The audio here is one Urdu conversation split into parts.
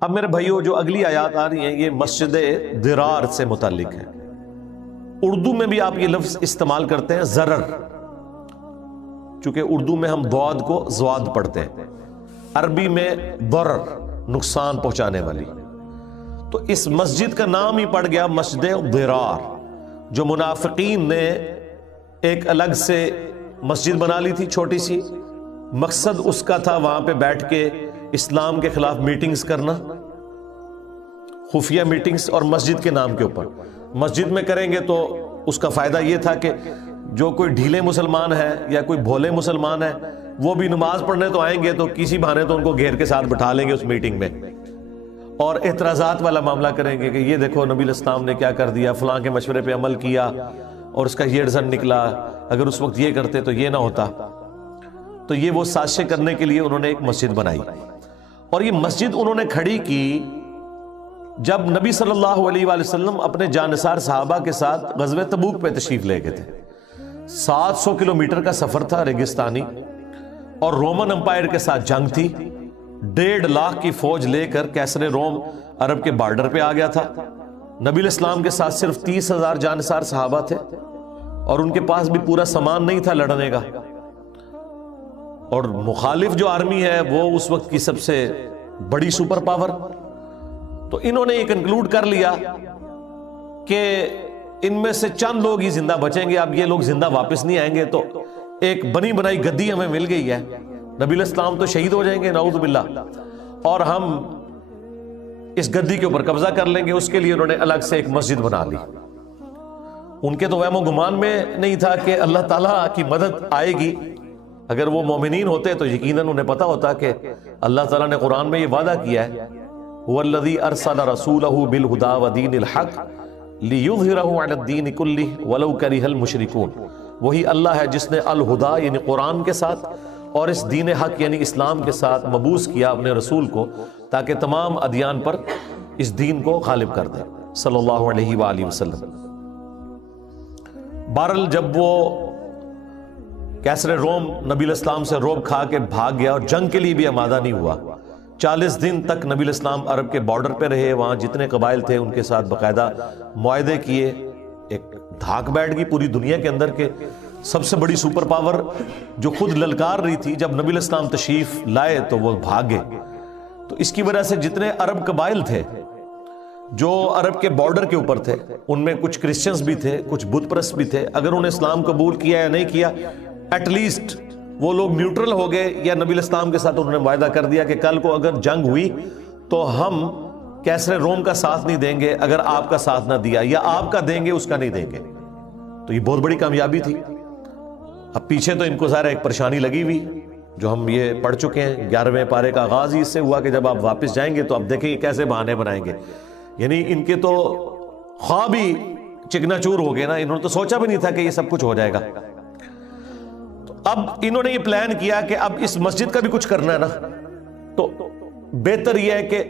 اب میرے بھائیوں جو اگلی آیات آ رہی ہیں یہ مسجد ضرار سے متعلق ہے. اردو میں بھی آپ یہ لفظ استعمال کرتے ہیں ضرر، چونکہ اردو میں ہم ضاد کو زواد پڑھتے ہیں، عربی میں ضرر نقصان پہنچانے والی. تو اس مسجد کا نام ہی پڑ گیا مسجد ضرار، جو منافقین نے ایک الگ سے مسجد بنا لی تھی چھوٹی سی. مقصد اس کا تھا وہاں پہ بیٹھ کے اسلام کے خلاف میٹنگز کرنا، خفیہ میٹنگز، اور مسجد کے نام کے اوپر. مسجد میں کریں گے تو اس کا فائدہ یہ تھا کہ جو کوئی ڈھیلے مسلمان ہے یا کوئی بھولے مسلمان ہے وہ بھی نماز پڑھنے تو آئیں گے تو کسی بہانے تو ان کو گھیر کے ساتھ بٹھا لیں گے اس میٹنگ میں، اور اعتراضات والا معاملہ کریں گے کہ یہ دیکھو نبی علیہ السلام نے کیا کر دیا، فلاں کے مشورے پہ عمل کیا اور اس کا یہ رزلٹ نکلا، اگر اس وقت یہ کرتے تو یہ نہ ہوتا. تو یہ وہ سازشیں کرنے کے لیے انہوں نے ایک مسجد بنائی، اور یہ مسجد انہوں نے کھڑی کی جب نبی صلی اللہ علیہ وآلہ وسلم اپنے جانثار صحابہ کے ساتھ غزوہ تبوک پہ تشریف لے گئے تھے. 700 کلومیٹر کا سفر تھا ریگستانی، اور رومن امپائر کے ساتھ جنگ تھی. 1.5 لاکھ کی فوج لے کر کیسر روم عرب کے بارڈر پہ آ گیا تھا. نبی علیہ السلام کے ساتھ صرف 30,000 جانثار صحابہ تھے، اور ان کے پاس بھی پورا سامان نہیں تھا لڑنے کا. اور مخالف جو آرمی ہے وہ اس وقت کی سب سے بڑی سپر پاور. تو انہوں نے یہ کنکلوڈ کر لیا کہ ان میں سے چند لوگ ہی زندہ بچیں گے، اب یہ لوگ زندہ واپس نہیں آئیں گے. تو ایک بنی بنائی گدی ہمیں مل گئی ہے، نبی علیہ السلام تو شہید ہو جائیں گے نعوذ باللہ، اور ہم اس گدی کے اوپر قبضہ کر لیں گے. اس کے لیے انہوں نے الگ سے ایک مسجد بنا لی. ان کے تو وہم و گمان میں نہیں تھا کہ اللہ تعالیٰ کی مدد آئے گی. اگر وہ مومنین ہوتے تو یقیناً انہیں پتا ہوتا کہ اللہ تعالیٰ نے قرآن میں یہ وعدہ کیا ہے هو الذی ارسل رسولہ بالہدی ودین الحق لیظہرہ علی الدین کلہ ولو کرہ المشرکون. وہی اللہ ہے جس نے الہدا یعنی قرآن کے ساتھ اور اس دین حق یعنی اسلام کے ساتھ مبعوث کیا اپنے رسول کو تاکہ تمام ادیان پر اس دین کو غالب کر دے صلی اللہ علیہ وآلہ وسلم. بہرحال جب وہ کیسر روم نبی علیہ السلام سے روب کھا کے بھاگ گیا اور جنگ کے لیے بھی آمادہ نہیں ہوا، 40 دن تک نبی علیہ السلام عرب کے بارڈر پہ رہے. وہاں جتنے قبائل تھے ان کے ساتھ باقاعدہ معاہدے کیے. ایک دھاک بیٹھ گئی پوری دنیا کے اندر کہ سب سے بڑی سپر پاور جو خود للکار رہی تھی جب نبی علیہ السلام تشریف لائے تو وہ بھاگ گئے. تو اس کی وجہ سے جتنے عرب قبائل تھے جو عرب کے بارڈر کے اوپر تھے ان میں کچھ کرسچنز بھی تھے، کچھ بت پرست بھی تھے. اگر انہیں اسلام قبول کیا یا نہیں کیا ایٹ لیسٹ وہ لوگ نیوٹرل ہو گئے، یا نبی علیہ السلام کے ساتھ انہوں نے معاہدہ کر دیا کہ کل کو اگر جنگ ہوئی تو ہم کیسر روم کا ساتھ نہیں دیں گے اگر آپ کا ساتھ نہ دیا، یا آپ کا دیں گے اس کا نہیں دیں گے. تو یہ بہت بڑی کامیابی تھی. اب پیچھے تو ان کو ظاہر ایک پریشانی لگی ہوئی جو ہم یہ پڑھ چکے ہیں. 11ویں پارے کا آغاز ہی اس سے ہوا کہ جب آپ واپس جائیں گے تو اب دیکھیں یہ کیسے بہانے بنائیں گے. یعنی ان کے تو خواب ہی چکنا چور ہو گئے نا، انہوں نے تو سوچا بھی نہیں تھا کہ یہ سب کچھ ہو جائے گا. اب انہوں نے یہ پلان کیا کہ اب اس مسجد کا بھی کچھ کرنا ہے نا، تو بہتر یہ ہے کہ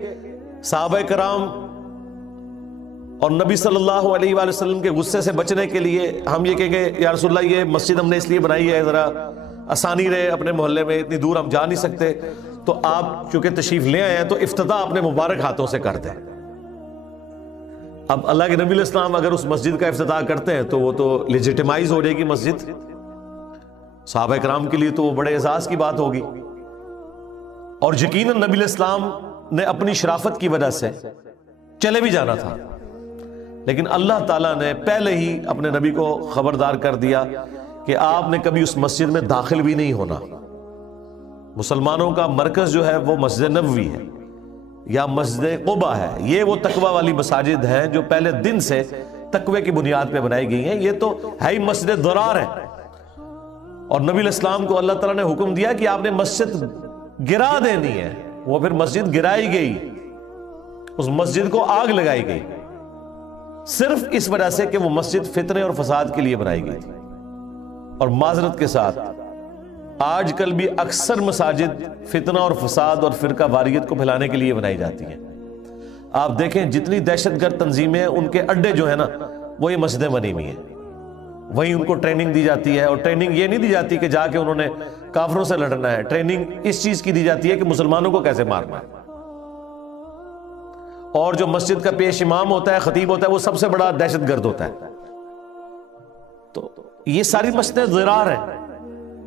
صحابہ کرام اور نبی صلی اللہ علیہ وآلہ وسلم کے غصے سے بچنے کے لیے ہم یہ کہیں گے یا رسول اللہ یہ مسجد ہم نے اس لیے بنائی ہے ذرا آسانی رہے، اپنے محلے میں اتنی دور ہم جا نہیں سکتے، تو آپ چونکہ تشریف لے آئے ہیں تو افتتاح اپنے مبارک ہاتھوں سے کر دیں. اب اللہ کے نبی علیہ السلام اگر اس مسجد کا افتتاح کرتے ہیں تو وہ تو لیجیٹیمائز ہو جائے گی مسجد. صحابہ کرام کے لیے تو وہ بڑے اعزاز کی بات ہوگی، اور یقیناً نبی علیہ السلام نے اپنی شرافت کی وجہ سے چلے بھی جانا تھا، لیکن اللہ تعالیٰ نے پہلے ہی اپنے نبی کو خبردار کر دیا کہ آپ نے کبھی اس مسجد میں داخل بھی نہیں ہونا. مسلمانوں کا مرکز جو ہے وہ مسجد نبوی ہے یا مسجد قباء ہے. یہ وہ تقوی والی مساجد ہیں جو پہلے دن سے تقوی کی بنیاد پہ بنائی گئی ہیں. یہ تو ہے ہی مسجد ضرار ہے، اور نبی علیہ السلام کو اللہ تعالیٰ نے حکم دیا کہ آپ نے مسجد گرا دینی ہے. وہ پھر مسجد گرائی گئی، اس مسجد کو آگ لگائی گئی صرف اس وجہ سے کہ وہ مسجد فتنے اور فساد کے لیے بنائی گئی تھی. اور معذرت کے ساتھ آج کل بھی اکثر مساجد فتنہ اور فساد اور فرقہ واریت کو پھیلانے کے لیے بنائی جاتی ہیں. آپ دیکھیں جتنی دہشت گرد تنظیمیں ہیں ان کے اڈے جو ہیں نا وہ یہ مسجدیں بنی ہوئی ہیں. وہیں ان کو ٹریننگ دی جاتی ہے، اور ٹریننگ یہ نہیں دی جاتی کہ جا کے انہوں نے کافروں سے لڑنا ہے، ٹریننگ اس چیز کی دی جاتی ہے کہ مسلمانوں کو کیسے مارنا ہے۔ اور جو مسجد کا پیش امام ہوتا ہے، خطیب ہوتا ہے، وہ سب سے بڑا دہشت گرد ہوتا ہے۔ تو یہ ساری مسجدیں ضرار ہیں۔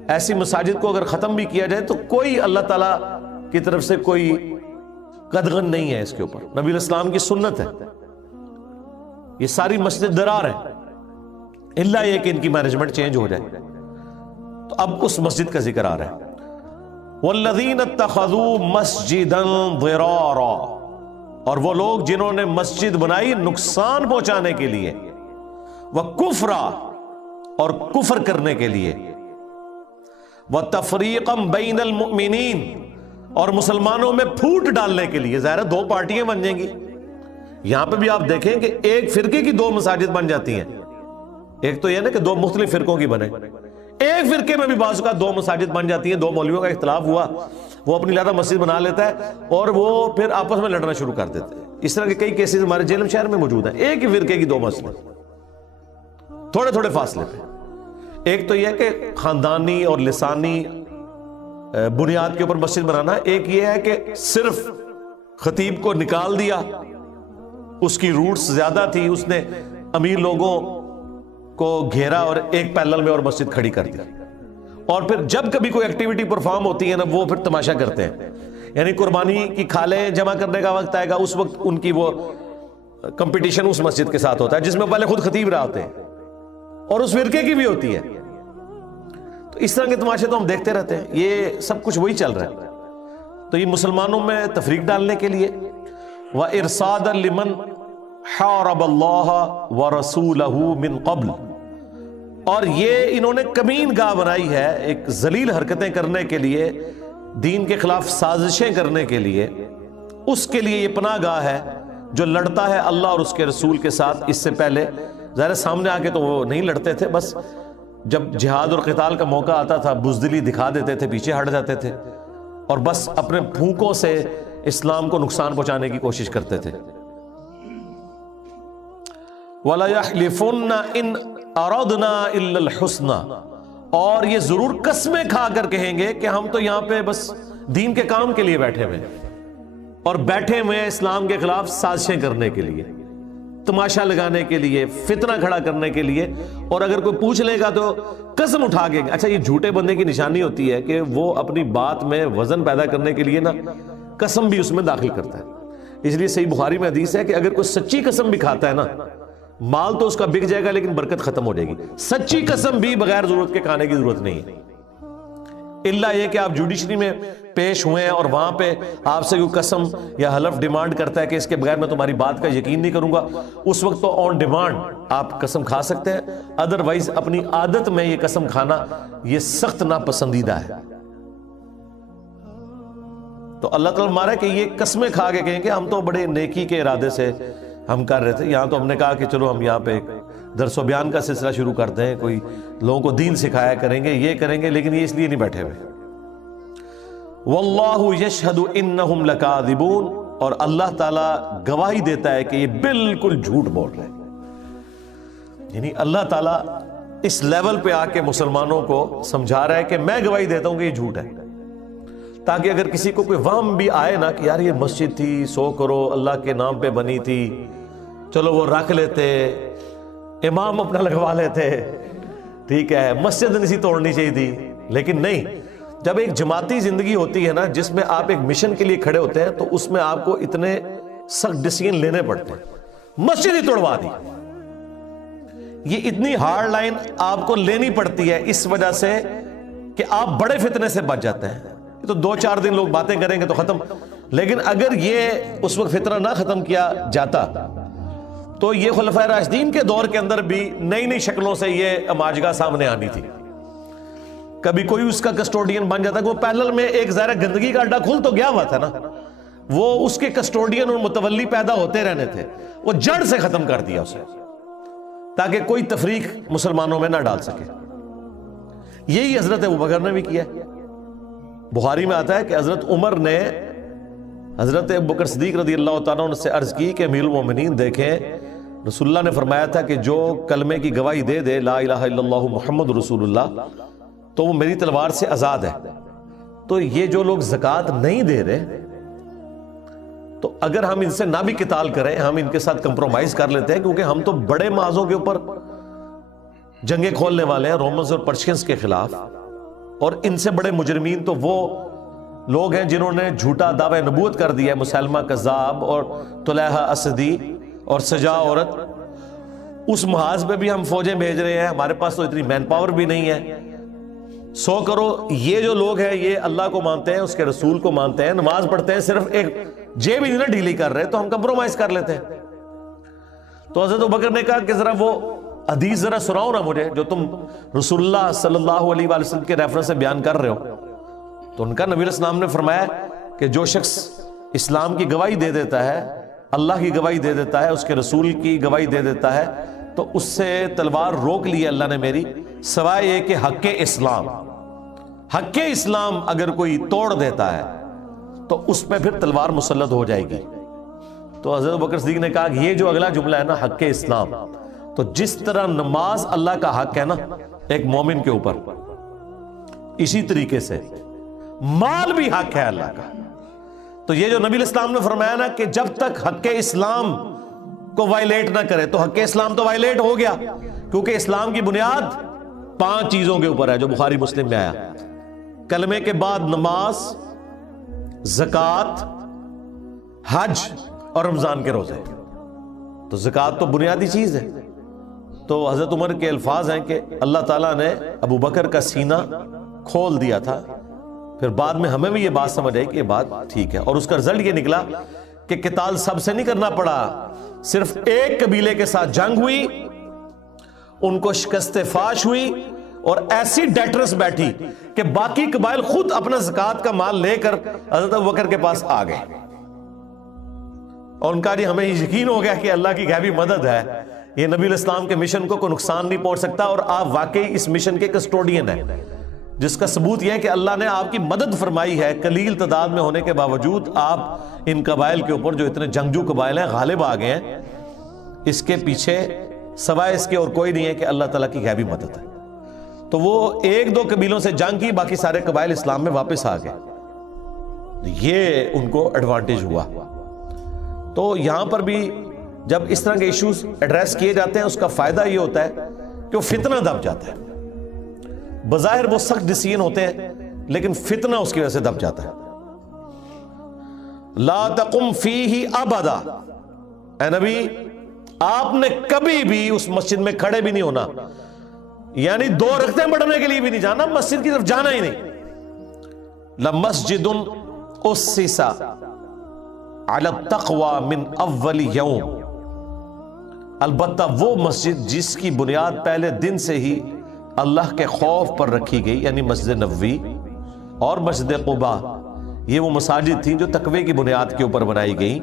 ایسی مساجد کو اگر ختم بھی کیا جائے تو کوئی اللہ تعالیٰ کی طرف سے کوئی قدغن نہیں ہے اس کے اوپر، نبی الاسلام کی سنت ہے۔ یہ ساری مسجد ضرار ہیں، الا یہ کہ ان کی مینجمنٹ چینج ہو جائے۔ تو اب اس مسجد کا ذکر آ رہا ہے، والذین اتخذوا مسجدا ضرارا، اور وہ لوگ جنہوں نے مسجد بنائی نقصان پہنچانے کے لیے، وکفرا، اور کفر کرنے کے لیے، وتفریقا بین المؤمنین، اور مسلمانوں میں پھوٹ ڈالنے کے لیے۔ ظاہر ہے دو پارٹیاں بن جائیں گی۔ یہاں پہ بھی آپ دیکھیں کہ ایک فرقے کی دو مساجد بن جاتی ہیں، ایک تو یہ نا کہ دو مختلف فرقوں کی بنے، ایک فرقے میں بھی بعض اوقات دو مساجد بن جاتی ہیں، دو مولویوں کا اختلاف ہوا، وہ اپنی علیحدہ مسجد بنا لیتا ہے اور وہ پھر آپس میں لڑنا شروع کر دیتے ہیں۔ اس طرح کے کئی کیسز ہمارے جہلم شہر میں موجود ہیں، ایک ہی فرقے کی دو مسجد، تھوڑے تھوڑے فاصلے پہ۔ ایک تو یہ کہ خاندانی اور لسانی بنیاد کے اوپر مسجد بنانا، ایک یہ ہے کہ صرف خطیب کو نکال دیا، اس کی روٹس زیادہ تھی، اس نے امیر لوگوں کو گھیرا اور ایک پیلل میں اور مسجد کھڑی کر دی، اور پھر جب کبھی کوئی ایکٹیویٹی پرفارم ہوتی ہے نا، وہ پھر تماشا کرتے ہیں۔ یعنی قربانی کی کھالیں جمع کرنے کا وقت آئے گا، اس وقت ان کی وہ کمپٹیشن اس مسجد کے ساتھ ہوتا ہے جس میں پہلے خود خطیب رہا ہوتے ہیں، اور اس فرقے کی بھی ہوتی ہے۔ تو اس طرح کے تماشے تو ہم دیکھتے رہتے ہیں، یہ سب کچھ وہی چل رہا ہے۔ تو یہ مسلمانوں میں تفریق ڈالنے کے لیے، وَإِرْصَادًا لِمَنْ حَارَبَ اللَّهَ وَرَسُولَهُ مِنْ قَبْلِ، اور یہ انہوں نے کمین گاہ بنائی ہے ایک ذلیل حرکتیں کرنے کے لیے، دین کے خلاف سازشیں کرنے کے لیے، اس کے لیے یہ پناہ گاہ ہے جو لڑتا ہے اللہ اور اس کے رسول کے ساتھ۔ اس سے پہلے ظاہر سامنے آ کے تو وہ نہیں لڑتے تھے، بس جب جہاد اور قتال کا موقع آتا تھا بزدلی دکھا دیتے تھے، پیچھے ہٹ جاتے تھے، اور بس اپنے پھونکوں سے اسلام کو نقصان پہنچانے کی کوشش کرتے تھے۔ وَلَا يَحْلِفُنَّ إِنْ أَرَدْنَا إِلَّا الْحُسْنَى، اور یہ ضرور قسمیں کھا کر کہیں گے کہ ہم تو یہاں پہ بس دین کے کام کے لیے بیٹھے ہوئے ہیں، اور بیٹھے ہوئے ہیں اسلام کے خلاف سازشیں کرنے کے لیے، تماشا لگانے کے لیے، فتنہ کھڑا کرنے کے لیے۔ اور اگر کوئی پوچھ لے گا تو قسم اٹھا کے، اچھا یہ جھوٹے بندے کی نشانی ہوتی ہے کہ وہ اپنی بات میں وزن پیدا کرنے کے لیے نا قسم بھی اس میں داخل کرتا ہے۔ اس لیے صحیح بخاری میں حدیث ہے کہ اگر کوئی سچی قسم بھی کھاتا ہے نا، مال تو اس کا بک جائے گا لیکن برکت ختم ہو جائے گی۔ سچی قسم بھی بغیر ضرورت کے کھانے کی ضرورت نہیں ہے، الا یہ کہ آپ جوڈیشری میں پیش ہوئے ہیں اور وہاں پہ آپ سے کوئی قسم یا حلف ڈیمانڈ کرتا ہے کہ اس کے بغیر میں تمہاری بات کا یقین نہیں کروں گا، اس وقت تو آن ڈیمانڈ آپ قسم کھا سکتے ہیں۔ ادروائز اپنی عادت میں یہ قسم کھانا یہ سخت ناپسندیدہ ہے۔ تو اللہ تعالیٰ مارا کہ یہ قسمیں کھا کے کہیں کہ ہم تو بڑے نیکی کے ارادے سے ہم کر رہے تھے، یہاں تو ہم نے کہا کہ چلو ہم یہاں پہ ایک درس و بیان کا سلسلہ شروع کرتے ہیں، کوئی لوگوں کو دین سکھایا کریں گے، یہ کریں گے، لیکن یہ اس لیے نہیں بیٹھے ہوئے۔ واللہ یشہد انہم لکاذبون، اور اللہ تعالیٰ گواہی دیتا ہے کہ یہ بالکل جھوٹ بول رہے ہیں۔ یعنی اللہ تعالیٰ اس لیول پہ آ کے مسلمانوں کو سمجھا رہا ہے کہ میں گواہی دیتا ہوں کہ یہ جھوٹ ہے، تاکہ اگر کسی کو کوئی وہم بھی آئے نا کہ یار یہ مسجد تھی 100 کروڑ اللہ کے نام پہ بنی تھی، چلو وہ رکھ لیتے، امام اپنا لگوا لیتے، ٹھیک ہے، مسجد نہیں سی توڑنی چاہیے تھی، لیکن نہیں، جب ایک جماعتی زندگی ہوتی ہے نا جس میں آپ ایک مشن کے لیے کھڑے ہوتے ہیں تو اس میں آپ کو اتنے سخت ڈیسیژن لینے پڑتے ہیں۔ مسجد ہی توڑوا دی، یہ اتنی ہارڈ لائن آپ کو لینی پڑتی ہے اس وجہ سے کہ آپ بڑے فتنے سے بچ جاتے ہیں۔ یہ تو 2-4 دن لوگ باتیں کریں گے تو ختم، لیکن اگر یہ اس وقت فتنہ نہ ختم کیا جاتا تو یہ خلفائے راشدین کے دور کے اندر بھی نئی نئی شکلوں سے یہ اماجگاہ سامنے آنی تھی۔ کبھی کوئی اس کا کسٹوڈین بن جاتا کہ وہ پیرلل میں ایک ظاہر گندگی کا اڈا کھل تو گیا ہوا تھا نا، وہ اس کے کسٹوڈین اور متولی پیدا ہوتے رہنے تھے، وہ جڑ سے ختم کر دیا اسے تاکہ کوئی تفریق مسلمانوں میں نہ ڈال سکے۔ یہی حضرت ابوبکر نے بھی کیا۔ بخاری میں آتا ہے کہ حضرت عمر نے حضرت ابوبکر صدیق رضی اللہ تعالیٰ عنہ سے عرض کی کہ امیر المومنین دیکھیں رسول اللہ نے فرمایا تھا کہ جو کلمے کی گواہی دے دے لا الہ الا اللہ محمد رسول اللہ تو وہ میری تلوار سے آزاد ہے۔ تو یہ جو لوگ زکوٰۃ نہیں دے رہے، تو اگر ہم ان سے نہ بھی قتال کریں، ہم ان کے ساتھ کمپرومائز کر لیتے ہیں، کیونکہ ہم تو بڑے معاذوں کے اوپر جنگیں کھولنے والے ہیں، رومنز اور پرشینز کے خلاف، اور ان سے بڑے مجرمین تو وہ لوگ ہیں جنہوں نے جھوٹا دعوی نبوت کر دیا ہے، مسلمہ کذاب اور طلحہ اسدی اور سجا عورت۔ اس محاذ پہ بھی ہم فوجیں بھیج رہے ہیں، ہمارے پاس تو اتنی مین پاور بھی نہیں ہے۔ سو کرو یہ جو لوگ ہیں یہ اللہ کو مانتے ہیں، اس کے رسول کو مانتے ہیں، نماز پڑھتے ہیں، صرف ایک جیب ہی نہ ڈھیلی کر رہے، تو ہم کمپرومائز کر لیتے ہیں۔ تو حضرت ابوبکر نے کہا کہ ذرا وہ حدیث ذرا سناؤ نا مجھے جو تم رسول اللہ صلی اللہ علیہ وآلہ وسلم کے ریفرنس سے بیان کر رہے ہو۔ تو ان کا نبی علیہ السلام نے فرمایا کہ جو شخص اسلام کی گواہی دے دیتا ہے، اللہ کی گواہی دے دیتا ہے، اس کے رسول کی گواہی دے دیتا ہے، تو اس سے تلوار روک لی ہے اللہ نے میری، سوائے یہ کہ حق اسلام اگر کوئی توڑ دیتا ہے تو اس پہ پھر تلوار مسلط ہو جائے گی۔ تو حضرت ابوبکر صدیق نے کہا کہ یہ جو اگلا جملہ ہے نا، حق اسلام، تو جس طرح نماز اللہ کا حق ہے نا ایک مومن کے اوپر، اسی طریقے سے مال بھی حق ہے اللہ کا۔ تو یہ جو نبی علیہ السلام نے فرمایا نا کہ جب تک حق اسلام کو وائلیٹ نہ کرے، تو حق اسلام تو وائلیٹ ہو گیا، کیونکہ اسلام کی بنیاد 5 چیزوں کے اوپر ہے جو بخاری مسلم میں آیا: کلمے کے بعد نماز، زکوٰۃ، حج اور رمضان کے روزے۔ تو زکوٰۃ تو بنیادی چیز ہے۔ تو حضرت عمر کے الفاظ ہیں کہ اللہ تعالیٰ نے ابو بکر کا سینہ کھول دیا تھا، پھر بعد میں ہمیں بھی یہ بات سمجھ آئی کہ یہ بات ٹھیک ہے، اور اس کا رزلٹ یہ نکلا کہ قتال سب سے نہیں کرنا پڑا، صرف ایک قبیلے کے ساتھ جنگ ہوئی، ان کو شکست فاش ہوئی، اور ایسی ڈیٹرس بیٹھی کہ باقی قبائل خود اپنا زکوٰۃ کا مال لے کر حضرت ابوبکر کے پاس آ گئے، اور ان کا ہمیں یقین ہو گیا کہ اللہ کی غیبی مدد ہے، یہ نبی علیہ السلام کے مشن کو کوئی نقصان نہیں پہنچ سکتا، اور آپ واقعی اس مشن کے کسٹوڈین ہیں، جس کا ثبوت یہ ہے کہ اللہ نے آپ کی مدد فرمائی ہے، قلیل تعداد میں ہونے کے باوجود آپ ان قبائل کے اوپر جو اتنے جنگجو قبائل ہیں غالب آ گئے ہیں۔ اس کے پیچھے سوائے اس کے اور کوئی نہیں ہے کہ اللہ تعالیٰ کی غیبی مدد ہے۔ تو وہ 1-2 قبیلوں سے جنگ کی، باقی سارے قبائل اسلام میں واپس آ گئے، یہ ان کو ایڈوانٹیج ہوا۔ تو یہاں پر بھی جب اس طرح کے ایشوز ایڈریس کیے جاتے ہیں، اس کا فائدہ یہ ہوتا ہے کہ وہ فتنہ دب جاتا ہے۔ بظاہر وہ سخت ڈیسیژن ہوتے ہیں، لیکن فتنہ اس کی وجہ سے دب جاتا ہے۔ لا تقم فیہ ابدا، اے نبی آپ نے کبھی بھی اس مسجد میں کھڑے بھی نہیں ہونا، یعنی 2 رکعتیں پڑھنے کے لیے بھی نہیں جانا، مسجد کی طرف جانا ہی نہیں۔ لمسجد اسس علی التقوی من اول یوم، البتہ وہ مسجد جس کی بنیاد پہلے دن سے ہی اللہ کے خوف پر رکھی گئی، یعنی مسجد نبوی اور مسجد قباء، یہ وہ مساجد تھیں جو تقوی کی بنیاد کے اوپر بنائی گئی۔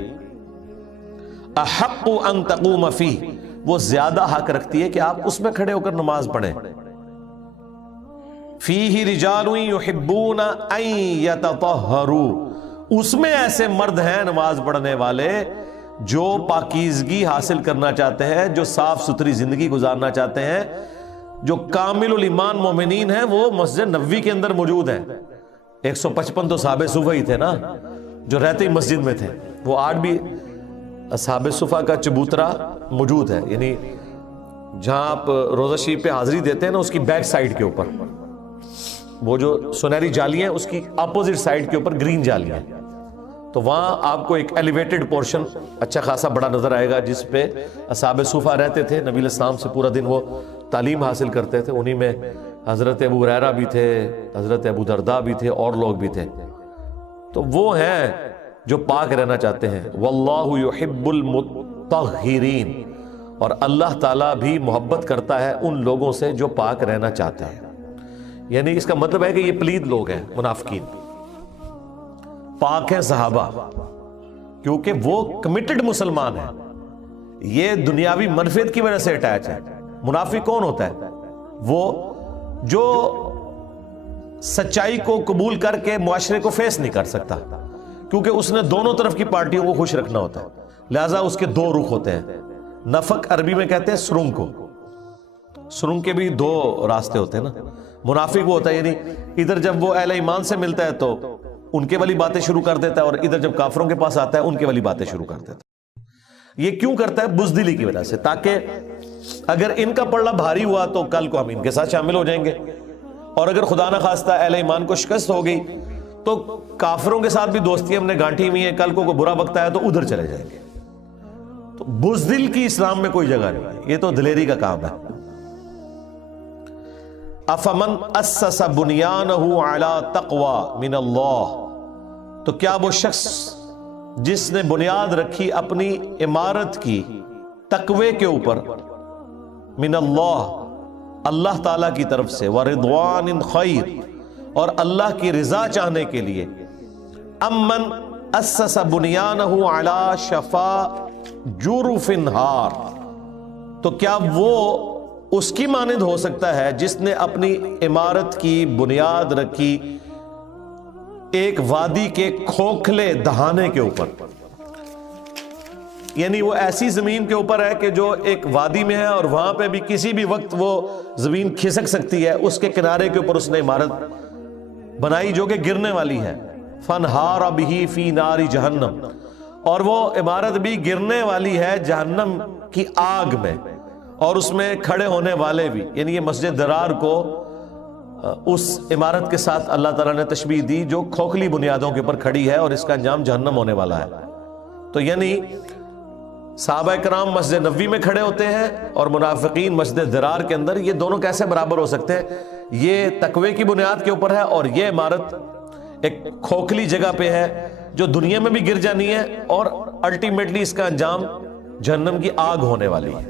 احق ان تقوم فیہ، وہ زیادہ حق رکھتی ہے کہ آپ اس میں کھڑے ہو کر نماز پڑھیں۔ فیہ رجال یحبون ان یتطہروا، اس میں ایسے مرد ہیں نماز پڑھنے والے جو پاکیزگی حاصل کرنا چاہتے ہیں، جو صاف ستھری زندگی گزارنا چاہتے ہیں، جو کامل الایمان مومنین ہیں، وہ مسجد نبوی کے اندر موجود ہیں۔ 155 تو صحابہ صفہ ہی تھے نا جو رہتے ہی مسجد میں تھے، وہ آج بھی اصحاب صفہ کا چبوترا موجود ہے، یعنی جہاں آپ روزہ شریف پہ حاضری دیتے ہیں نا، اس کی بیک سائیڈ کے اوپر وہ جو سنہری جالی ہیں، اس کی اپوزٹ سائیڈ کے اوپر گرین جالی ہیں، تو وہاں آپ کو ایک ایلیویٹڈ پورشن اچھا خاصا بڑا نظر آئے گا، جس پہ اصحاب صفہ رہتے تھے، نبی علیہ السلام سے پورا دن وہ تعلیم حاصل کرتے تھے، انہی میں حضرت ابو ہریرہ بھی تھے، حضرت ابو درداء بھی تھے، اور لوگ بھی تھے۔ تو وہ ہیں جو پاک رہنا چاہتے ہیں۔ واللہ یحب المطہرین، اور اللہ تعالیٰ بھی محبت کرتا ہے ان لوگوں سے جو پاک رہنا چاہتے ہیں، یعنی اس کا مطلب ہے کہ یہ پلید لوگ ہیں، منافقین پاک ہیں صحابہ، کیونکہ وہ کمیٹڈ مسلمان ہیں، یہ دنیاوی منفعت کی وجہ سے اٹیچ ہے۔ منافق کون ہوتا ہے؟ وہ جو سچائی کو قبول کر کے معاشرے کو فیس نہیں کر سکتا، کیونکہ اس نے دونوں طرف کی پارٹیوں کو خوش رکھنا ہوتا ہے، لہٰذا اس کے 2 رخ ہوتے ہیں، نفق عربی میں کہتے ہیں سرنگ کو. سرنگ کے بھی دو راستے ہوتے ہیں نا. منافق وہ ہوتا ہے یعنی ادھر جب وہ اہل ایمان سے ملتا ہے تو ان کے والی باتیں شروع کر دیتا ہے, اور ادھر جب کافروں کے پاس آتا ہے ان کے والی باتیں شروع کر دیتا ہے. یہ کیوں کرتا ہے؟ بزدلی کی وجہ سے, تاکہ اگر ان کا پلڑا بھاری ہوا تو کل کو ہم ان کے ساتھ شامل ہو جائیں گے, اور اگر خدا نہ خواستہ اہل ایمان کو شکست ہو گئی تو کافروں کے ساتھ بھی دوستی ہم نے گانٹھی ہوئی ہے, کل کو کوئی برا وقت آیا تو ادھر چلے جائیں گے. تو بزدل کی اسلام میں کوئی جگہ نہیں ہے, یہ تو دلیری کا کام ہے. افمن اسس بنیانہ علی تقوی من اللہ, تو کیا وہ شخص جس نے بنیاد رکھی اپنی عمارت کی تقوی کے اوپر, من اللہ, اللہ تعالی کی طرف سے, ورضوان خیر, اور اللہ کی رضا چاہنے کے لیے, امن اسس بنیانہ علی شفا جرف ہار, تو کیا وہ اس کی مانند ہو سکتا ہے جس نے اپنی عمارت کی بنیاد رکھی ایک وادی کے کھوکھلے دہانے کے اوپر, یعنی وہ ایسی زمین کے اوپر ہے کہ جو ایک وادی میں ہے اور وہاں پہ بھی کسی بھی وقت وہ زمین کھسک سکتی ہے, اس کے کنارے کے اوپر اس نے عمارت بنائی جو کہ گرنے والی ہے. فَانْهَارَ بِهِ فِي نَارِ جہنم, اور وہ عمارت بھی گرنے والی ہے جہنم کی آگ میں, اور اس میں کھڑے ہونے والے بھی. یعنی یہ مسجد درار کو اس عمارت کے ساتھ اللہ تعالیٰ نے تشبیہ دی جو کھوکھلی بنیادوں کے اوپر کھڑی ہے, اور اس کا انجام جہنم ہونے والا ہے. تو یعنی صحابہ کرام مسجد نبوی میں کھڑے ہوتے ہیں اور منافقین مسجد درار کے اندر, یہ دونوں کیسے برابر ہو سکتے ہیں؟ یہ تقوی کی بنیاد کے اوپر ہے اور یہ عمارت ایک کھوکھلی جگہ پہ ہے جو دنیا میں بھی گر جانی ہے, اور الٹیمیٹلی اس کا انجام جہنم کی آگ ہونے والی ہے.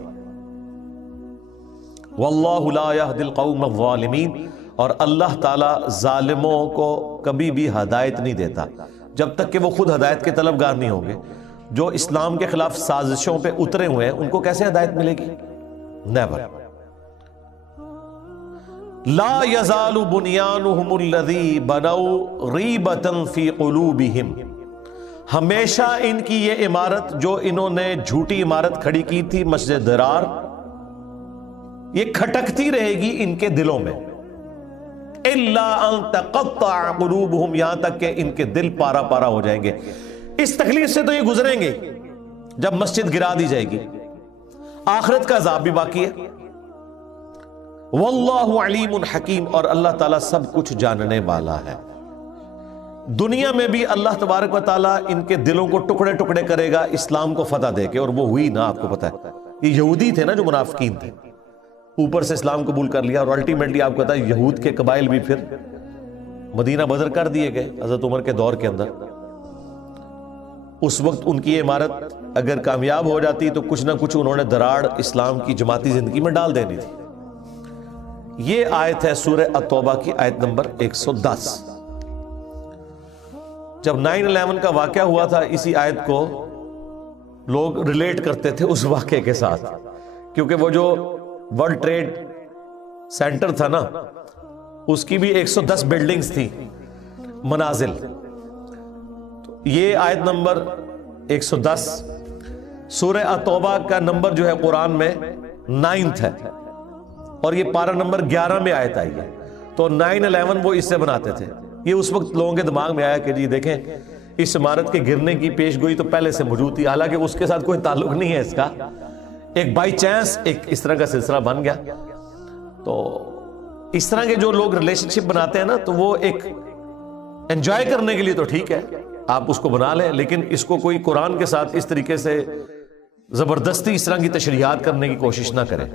واللہ لا یہدی القوم الظالمین, اور اللہ تعالی ظالموں کو کبھی بھی ہدایت نہیں دیتا جب تک کہ وہ خود ہدایت کے طلبگار نہیں ہوں گے. جو اسلام کے خلاف سازشوں پہ اترے ہوئے ہیں ان کو کیسے ہدایت ملے گی؟ نیور. لا یزال بنیانہم الذی بنوا ریبۃ فی قلوبہم, ہمیشہ ان کی یہ عمارت جو انہوں نے جھوٹی عمارت کھڑی کی تھی مسجد درار, یہ کھٹکتی رہے گی ان کے دلوں میں. الا ان تقطع قلوبہم, یہاں تک کہ ان کے دل پارا پارا ہو جائیں گے. اس تکلیف سے تو یہ گزریں گے جب مسجد گرا دی جائے گی, آخرت کا عذاب بھی باقی ہے. واللہ علیم حکیم, اور اللہ تعالیٰ سب کچھ جاننے والا ہے. دنیا میں بھی اللہ تبارک و تعالیٰ ان کے دلوں کو ٹکڑے ٹکڑے کرے گا اسلام کو فتح دے کے, اور وہ ہوئی نا. آپ کو پتا ہے یہ یہودی تھے نا جو منافقین تھے, اوپر سے اسلام قبول کر لیا, اور الٹیمیٹلی آپ کو پتا ہے یہود کے قبائل بھی پھر مدینہ بدر کر دیے گئے حضرت عمر کے دور کے اندر. اس وقت ان کی عمارت اگر کامیاب ہو جاتی تو کچھ نہ کچھ انہوں نے دراڑ اسلام کی جماعتی زندگی میں ڈال دینی تھی. یہ آیت ہے سورہ التوبہ کی آیت نمبر 110. جب 9/11 کا واقعہ ہوا تھا, اسی آیت کو لوگ ریلیٹ کرتے تھے اس واقعے کے ساتھ, کیونکہ وہ جو ورلڈ ٹریڈ سینٹر تھا نا, اس کی بھی 110 بلڈنگز تھی, منازل. یہ آیت نمبر 110 سورہ التوبہ کا نمبر جو ہے قرآن میں 9 ہے, اور یہ پارہ نمبر 11 میں آیت آئی ہے. تو 9/11 وہ اس سے بناتے تھے. یہ اس وقت لوگوں کے دماغ میں آیا کہ جی دیکھیں اس عمارت کے گرنے کی پیش گوئی تو پہلے سے موجود تھی, حالانکہ اس کے ساتھ کوئی تعلق نہیں ہے اس کا, ایک بائی چانس ایک اس طرح کا سلسلہ بن گیا. تو اس طرح کے جو لوگ ریلیشن شپ بناتے ہیں نا, تو وہ ایک انجوائے کرنے کے لیے تو ٹھیک ہے, آپ اس کو بنا لیں, لیکن اس کو کوئی قرآن کے ساتھ اس طریقے سے زبردستی اس طرح کی تشریحات کرنے کی کوشش نہ کریں.